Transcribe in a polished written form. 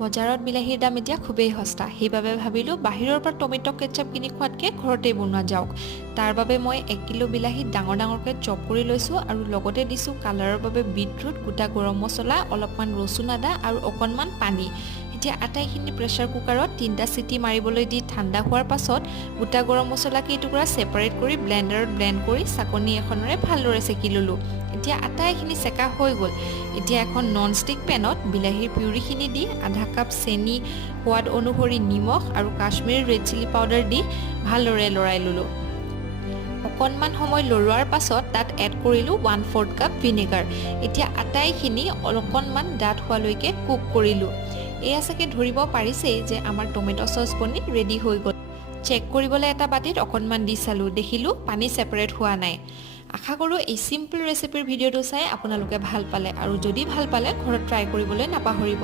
বজাৰত বিলাহীৰ দাম এতিয়া খুবেই সস্তা, সেইবাবে ভাবিলোঁ বাহিৰৰ পৰা টমেটো কেটচাপ কিনি খোৱাতকৈ ঘৰতেই বনোৱা যাওক। তাৰ বাবে মই 1 কিলো বিলাহী ডাঙৰ ডাঙৰকৈ চপ কৰি লৈছোঁ আৰু লগতে দিছোঁ কালাৰৰ বাবে বিটৰুট, গোটা গৰম মছলা, অলপমান ৰচুন আদা আৰু অকণমান পানী। এতিয়া আটাইখিনি প্ৰেছাৰ কুকাৰত 3টা চিটি মাৰিবলৈ দি ঠাণ্ডা হোৱাৰ পাছত গোটা গৰম মছলা কেইটুকুৰা ছেপাৰেট কৰি ব্লেণ্ডাৰত ব্লেণ্ড কৰি চাকনি এখনেৰে ভালদৰে চেকি ল'লোঁ। এতিয়া আটাইখিনি চেকা হৈ গ'ল। এতিয়া এখন ননষ্টিক পেনত বিলাহীৰ পিউৰিখিনি দি আধা কাপ চেনি, সোৱাদ অনুসৰি নিমখ আৰু কাশ্মীৰী ৰেড চিলি পাউডাৰ দি ভালদৰে লৰাই ল'লোঁ। অকণমান সময় লৰোৱাৰ পাছত তাত এড কৰিলোঁ 1/4 কাপ ভিনেগাৰ। এতিয়া আটাইখিনি অকণমান ডাঠ হোৱালৈকে কুক কৰিলোঁ। এয়া চাগে ধৰিব পাৰিছেই যে আমাৰ টমেটো চচ পনীৰ ৰেডি হৈ গ'ল। চেক কৰিবলৈ এটা বাতিত অকণমান দি চালোঁ, দেখিলোঁ পানী ছেপাৰেট হোৱা নাই। আশা কৰোঁ এই চিম্পল ৰেচিপিৰ ভিডিঅ'টো চাই আপোনালোকে ভাল পালে, আৰু যদি ভাল পালে ঘৰত ট্ৰাই কৰিবলৈ নাপাহৰিব।